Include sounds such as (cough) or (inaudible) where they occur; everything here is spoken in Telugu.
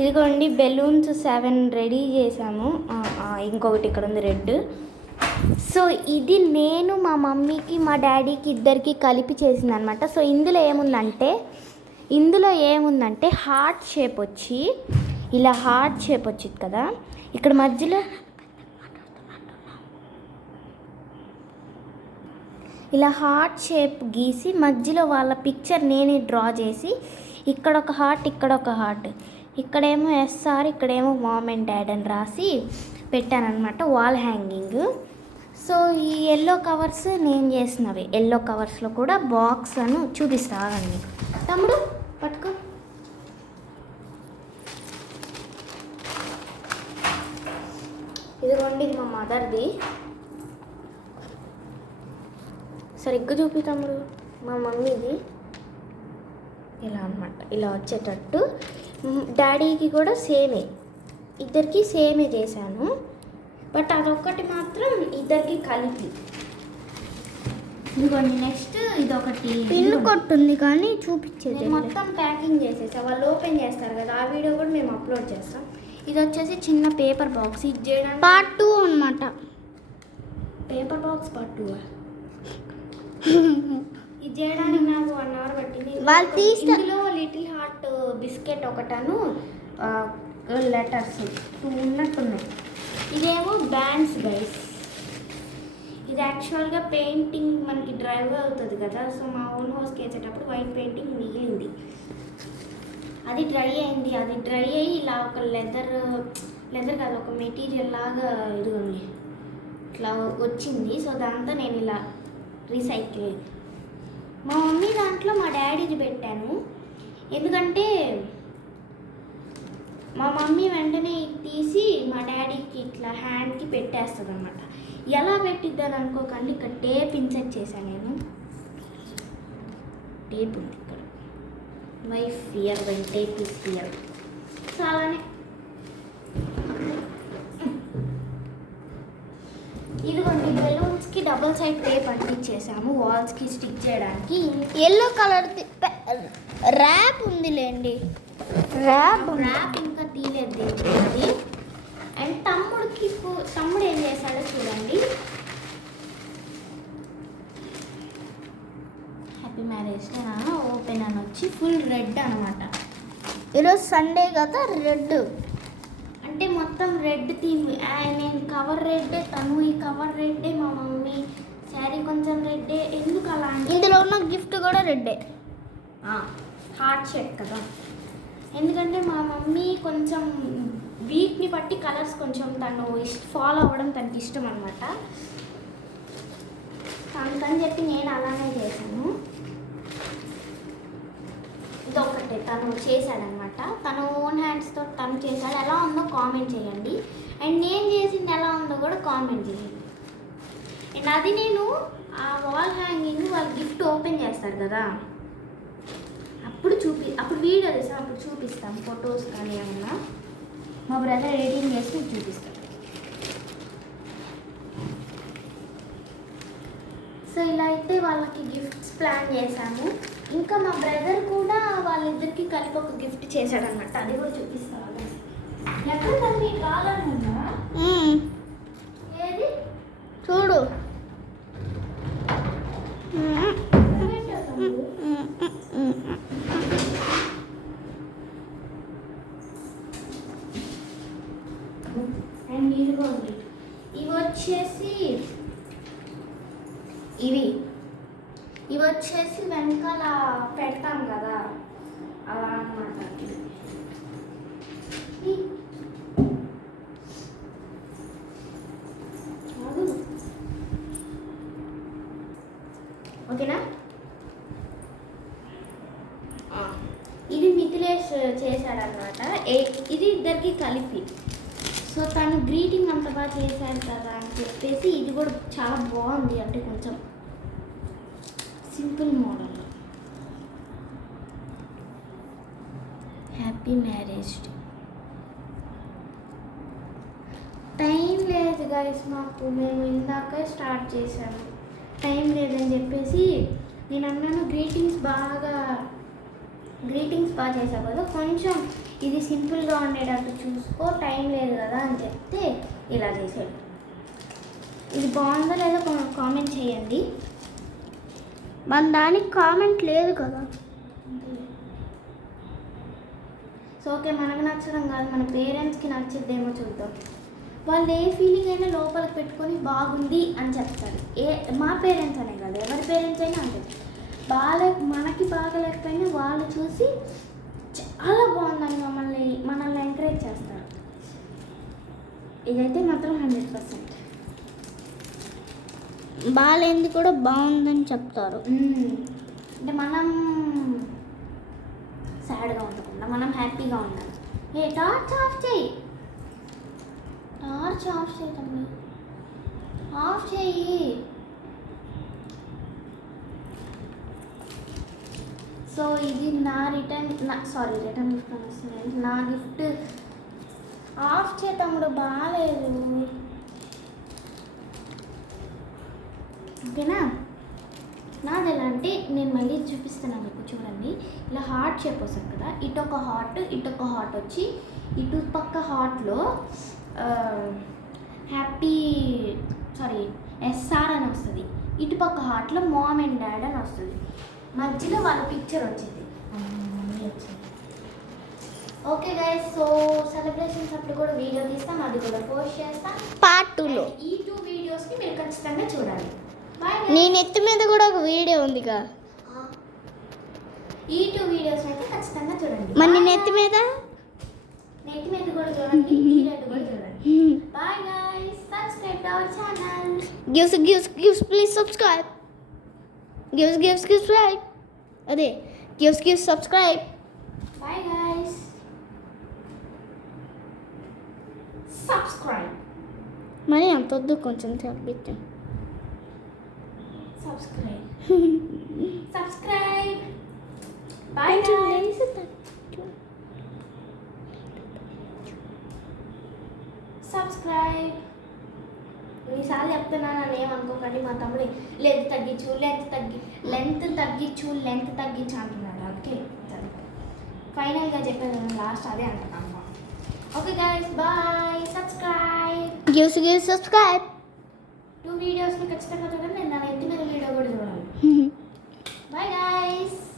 ఇదిగోండి బెలూన్స్ సెవెన్ రెడీ చేసాము ఇంకొకటి ఇక్కడ ఉంది రెడ్. సో ఇది నేను మా మమ్మీకి మా డాడీకి ఇద్దరికి కలిపి చేసింది అనమాట సో ఇందులో ఏముందంటే ఇందులో ఏముందంటే హార్ట్ షేప్ వచ్చి ఇలా హార్ట్ షేప్ వచ్చింది కదా. ఇక్కడ మధ్యలో ఇలా హార్ట్ షేప్ గీసి మధ్యలో వాళ్ళ పిక్చర్ నేనే డ్రా చేసి ఇక్కడ ఒక హార్ట్ ఇక్కడ ఒక హార్ట్. ఇక్కడేమో ఎస్ఆర్ ఇక్కడేమో మామ్ అండ్ డాడ్ అని రాసి పెట్టానన్నమాట వాల్ హ్యాంగింగ్. సో ఈ ఎల్లో కవర్స్ నేను చేసినవి. ఎల్లో కవర్స్లో కూడా బాక్స్ అని చూపిస్తాగండి తమ్ముడు పట్టుకో. ఇది ఇది మా మదర్ది. సరిగ్గా చూపి తమ్ముడు. మా మమ్మీది. ఇలా అన్నమాట. ఇలా వచ్చేటట్టు. డాడీకి కూడా సేమే. ఇద్దరికి సేమే చేశాను. బట్ అదొక్కటి మాత్రం ఇద్దరికి కలిపి. ఇదిగోండి నెక్స్ట్ ఇదొకటి. పిన్ను కొట్టుంది కానీ చూపించేది. మొత్తం ప్యాకింగ్ చేసేసా. వాళ్ళు ఓపెన్ చేస్తారు కదా ఆ వీడియో కూడా మేము అప్లోడ్ చేస్తాం. ఇది వచ్చేసి చిన్న పేపర్ బాక్స్. ఇది చేయడానికి పార్ట్ టూ అనమాట పేపర్ బాక్స్ పట్టు (laughs) ఇది చేయడానికి నాకు వన్ అవర్ పట్టింది. వాళ్ళు ఇందులో లిటిల్ హార్ట్ బిస్కెట్ ఒకటను లెటర్స్ టూ ఉన్నట్టున్నాయి. ఇదేమో బ్యాండ్స్ గైస్ ఇది యాక్చువల్గా పెయింటింగ్ మనకి డ్రైవ్ అవుతుంది కదా సో మా ఓన్ హౌస్కి వేసేటప్పుడు వైట్ పెయింటింగ్ మిగిలింది. అది డ్రై అయింది. అది డ్రై అయ్యి ఇలా ఒక లెదర్ లెదర్ కాదు ఒక మెటీరియల్ లాగా ఇదిగోండి ఇట్లా వచ్చింది. సో దాంతో నేను ఇలా రీసైకిల్ మా మమ్మీ దాంట్లో మా డాడీది పెట్టాను. ఎందుకంటే మా మమ్మీ వెంటనే తీసి మా డాడీకి ఇట్లా హ్యాండ్కి పెట్టేస్తుంది అనమాట ఎలా పెట్టిద్దని అనుకోకండి ఇక్కడ టేప్ ఇన్సెట్ చేశాను నేను. టేప్ ఉంది ఇక్కడ. My fear why tape is fear so అలానే డబుల్ సైడ్ టేప్ అంటించేసాము వాల్స్కి స్టిక్ చేయడానికి. ఎల్లో కలర్ ర్యాప్ ఉందిలేండి. ర్యాప్ ర్యాప్ ఇంకా తీయలేదు అది అండ్ తమ్ముడికి తమ్ముడు ఏం చేశాడో చూడండి. హ్యాపీ మ్యారేజ్ ఓపెన్ అని వచ్చి ఫుల్ రెడ్ అనమాట ఈరోజు సండే కదా రెడ్ అంటే మొత్తం రెడ్ థీమ్. నేను కవర్ రెడ్డే తను ఈ కవర్ రెడ్డే మా మమ్మీ శారీ కొంచెం రెడ్డే. ఎందుకు అలా అంటే? ఇందులో ఉన్న గిఫ్ట్ కూడా రెడ్డే. హార్ట్ షేప్ కదా. ఎందుకంటే మా మమ్మీ కొంచెం వీక్ని బట్టి కలర్స్ కొంచెం తను ఇష్ట ఫాలో అవ్వడం తనకి ఇష్టం అనమాట అందుకని చెప్పి నేను అలానే చేశాను ఇదొకటే తను చేశాడనమాట. తను ఓన్ హ్యాండ్స్తో తను చేశాడు. ఎలా ఉందో కామెంట్ చేయండి. అండ్ నేను చేసింది ఎలా ఉందో కూడా కామెంట్ చేయండి. అండ్ అది నేను ఆ వాల్ హ్యాంగింగ్ వాళ్ళు గిఫ్ట్ ఓపెన్ చేస్తారు కదా. అప్పుడు చూపి అప్పుడు వీడియో తీసాం అప్పుడు చూపిస్తాం ఫొటోస్ కానీ ఏమన్నా. మా బ్రదర్ ఎడిటింగ్ చేసి చూపిస్తాం. సో ఇలా అయితే వాళ్ళకి గిఫ్ట్స్ ప్లాన్ చేశాము. ఇంకా మా బ్రదర్ కూడా వాళ్ళిద్దరికి కలిపి ఒక గిఫ్ట్ చేశాడనమాట అది కూడా చూపిస్తాను ఎక్కడ తల్లి? ఏది? చూడు? అండ్ ఇదిగోండి ఇవి వచ్చేసి ఇవి. ఇవి వచ్చేసి వెనకాల పెడతాం కదా. అలా ఆగు. ఓకేనా? ఇది మిథిలేష్ చేశాడనమాట ఇది ఇద్దరికి కలిపి. సో తను గ్రీటింగ్ అంత బాగా చేశాడు కదా అని చెప్పేసి ఇది కూడా చాలా బాగుంది అంటే కొంచెం. Simple model. Happy marriage day time లేదు గైస్ మాకు. మేము ఇందాక స్టార్ట్ చేశాము. టైం లేదని చెప్పేసి నేను అన్నాను గ్రీటింగ్స్ బాగా గ్రీటింగ్స్ బాగా చేసావు కదా కొంచెం ఇది సింపుల్గా ఉండేటట్టు చూసుకో టైం లేదు కదా అని చెప్తే ఇలా చేసాడు ఇది బాగుందో లేదో కామెంట్ చేయండి. మన దానికి కామెంట్ లేదు కదా. సో ఓకే మనకు నచ్చడం కాదు మన పేరెంట్స్కి నచ్చిద్దేమో చూద్దాం. వాళ్ళు ఏ ఫీలింగ్ అయినా లోపలికి పెట్టుకొని బాగుంది అని చెప్తారు. ఏ మా పేరెంట్స్ అనే కాదు ఎవరి పేరెంట్స్ అయినా అంతే. బాగా మనకి బాగలేకపోయినా వాళ్ళు చూసి చాలా బాగుందని మమ్మల్ని మనల్ని ఎంకరేజ్ చేస్తారు. ఇదైతే మాత్రం హండ్రెడ్ పర్సెంట్ బాగాలేనిది కూడా బాగుందని చెప్తారు. అంటే మనం సాడ్గా ఉండకుండా మనం హ్యాపీగా ఉండాలి. ఏ టార్చ్ ఆఫ్ చేయి. టార్చ్ ఆఫ్ చేయి తమ్ముడు. ఆఫ్ చేయి. సో ఇది నా రిటర్న్ నా సారీ రిటర్న్ గిఫ్ట్ వస్తుంది నా గిఫ్ట్ ఆఫ్ చేయి తమ్ముడు బాగాలేదు ఓకేనా? నాది ఎలా అంటే నేను మళ్ళీ చూపిస్తున్నాను మీకు చూడండి. ఇలా హార్ట్ షేప్ వస్తుంది కదా ఇటు ఒక హార్ట్ ఇటు ఒక హార్ట్ వచ్చి ఇటు పక్క హార్ట్లో హ్యాపీ సారీ ఎస్ఆర్ అని వస్తుంది. ఇటు పక్క హార్ట్లో మామ్ అండ్ డాడ్ అని వస్తుంది. మధ్యలో వాళ్ళ పిక్చర్ వచ్చింది. ఓకే గైస్ సో సెలబ్రేషన్స్ అప్పుడు కూడా వీడియో తీస్తాం అది కూడా పోస్ట్ చేస్తాం. పార్ట్ టూలో. ఈ టూ వీడియోస్ని మీరు ఖచ్చితంగా చూడాలి. నీ నెత్తి మీద కూడా ఒక వీడియో ఉందిగా. ఈ టూ వీడియోస్ అయితే ఖచ్చితంగా చూడండి. మరి నీ Bye. నెత్తి. మీద? నెత్తి మీద కూడా చూడండి ఈ రెండు కూడా చూడండి. Bye guys subscribe to our channel gives gives gives please subscribe gives gives gives right అదే gives gives subscribe guys subscribe మరి అంత వద్దు కొంచెం తగ్గించాం subscribe subscribe bye guys subscribe ఈసారి చెప్తున్నాను అని ఏమనుకోకండి మా తమ్ముడు లెంత్ తగ్గించు లెంత్ తగ్గి లెంత్ తగ్గించు లెంత్ తగ్గించు అంటున్నాడు. ఓకే ఫైనల్గా చెప్పాను లాస్ట్ అదే అంటున్నాను okay guys bye subscribe gives gives subscribe two వీడియోస్ని ఖచ్చితంగా చూడండి. నేను నా ఎత్తి